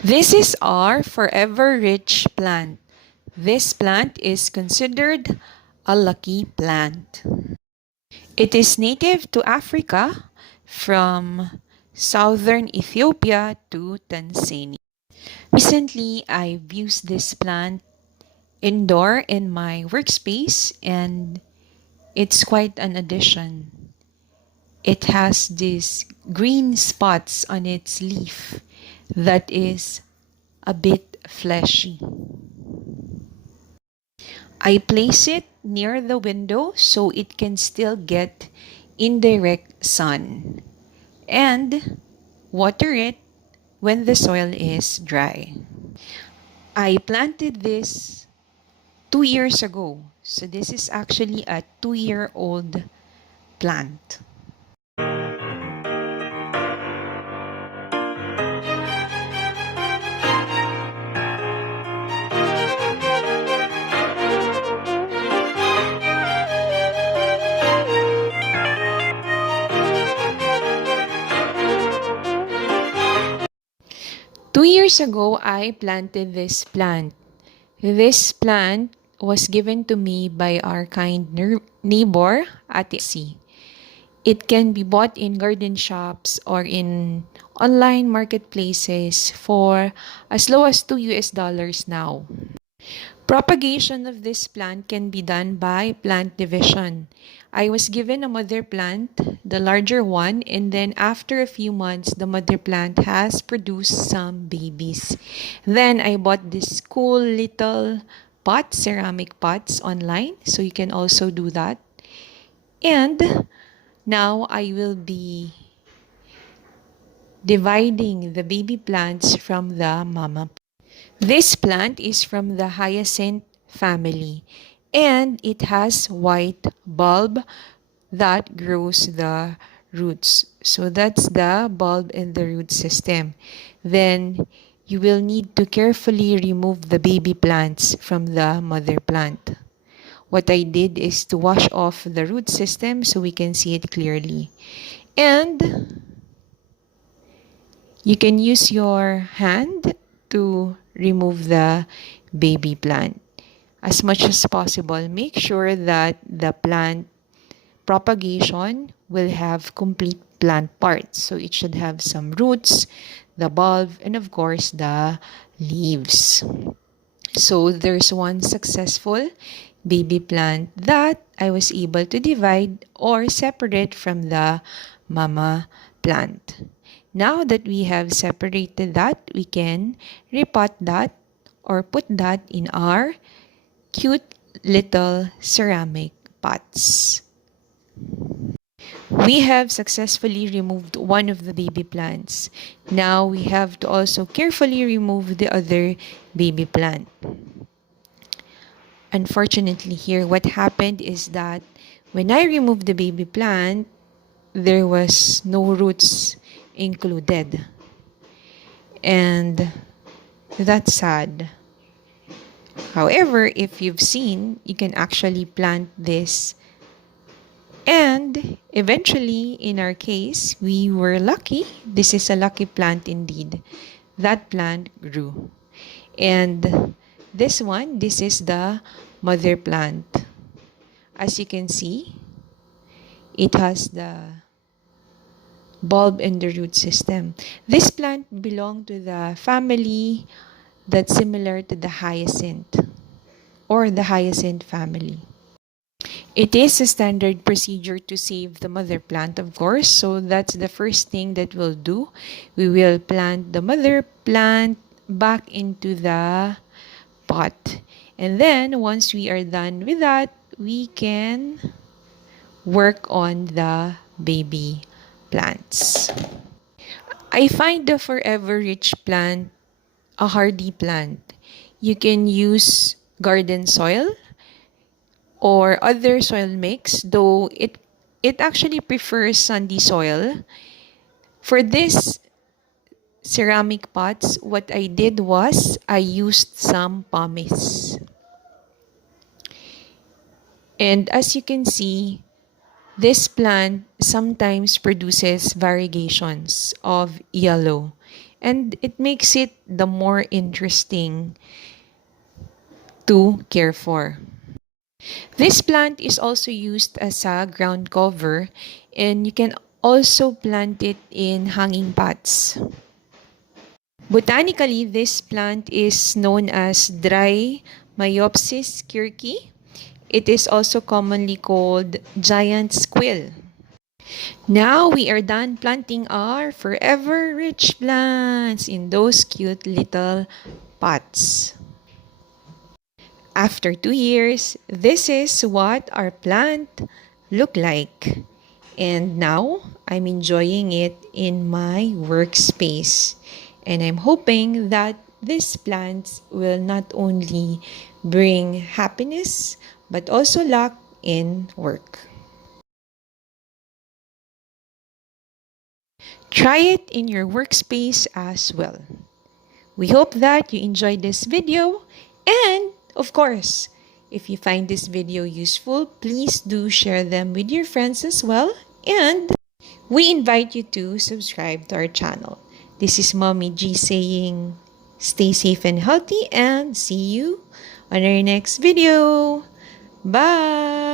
This is our forever rich plant. This plant is considered a lucky plant. It is native to Africa from southern Ethiopia to Tanzania. Recently, I've used this plant indoor in my workspace and it's quite an addition. It has these green spots on its leaf that is a bit fleshy. I place it near the window so it can still get indirect sun and water it when the soil is dry. I planted this 2 years ago, so this is actually a 2-year-old plant. 2 years ago, I planted this plant. This plant was given to me by our kind neighbor, Ate C. It can be bought in garden shops or in online marketplaces for as low as $2 now. Propagation of this plant can be done by plant division. I was given a mother plant, the larger one, and then after a few months, the mother plant has produced some babies. Then I bought this cool little pots, ceramic pots online, so you can also do that. And now I will be dividing the baby plants from the mama. This plant is from the hyacinth family and it has white bulb that grows the roots. So that's the bulb in the root system. Then you will need to carefully remove the baby plants from the mother plant. What I did is to wash off the root system so we can see it clearly. And you can use your hand to remove the baby plant. As much as possible, make sure that the plant propagation will have complete plant parts. So it should have some roots, the bulb, and of course the leaves. So there's one successful baby plant that I was able to divide or separate from the mama plant. Now that we have separated that, we can repot that or put that in our cute little ceramic pots. We have successfully removed one of the baby plants. Now we have to also carefully remove the other baby plant. Unfortunately here, what happened is that when I removed the baby plant, there was no roots included. And that's sad. However, if you've seen, you can actually plant this. And eventually, in our case, we were lucky. This is a lucky plant indeed. That plant grew. And this one, this is the mother plant. As you can see, it has the bulb in the root system. This plant belonged to the family that's similar to the hyacinth or the hyacinth family. It is a standard procedure to save the mother plant, of course. So that's the first thing that we'll do. We will plant the mother plant back into the pot. And then once we are done with that, we can work on the baby plants. I find the Forever Rich plant a hardy plant. You can use garden soil or other soil mix, though it actually prefers sandy soil. For this ceramic pots, what I did was I used some pumice. And as you can see, this plant sometimes produces variegations of yellow. and it makes it the more interesting to care for. This plant is also used as a ground cover, and you can also plant it in hanging pots. Botanically, this plant is known as Drimiopsis Kirkii. It is also commonly called Giant Squill. Now we are done planting our forever rich plants in those cute little pots. After 2 years, this is what our plant looked like. And now I'm enjoying it in my workspace. And I'm hoping that these plants will not only bring happiness but also luck in work. Try it in your workspace as well. We hope that you enjoyed this video, and of course, if you find this video useful, please do share them with your friends as well, and we invite you to subscribe to our channel. This is Mommy G saying stay safe and healthy, and see you on our next video. Bye!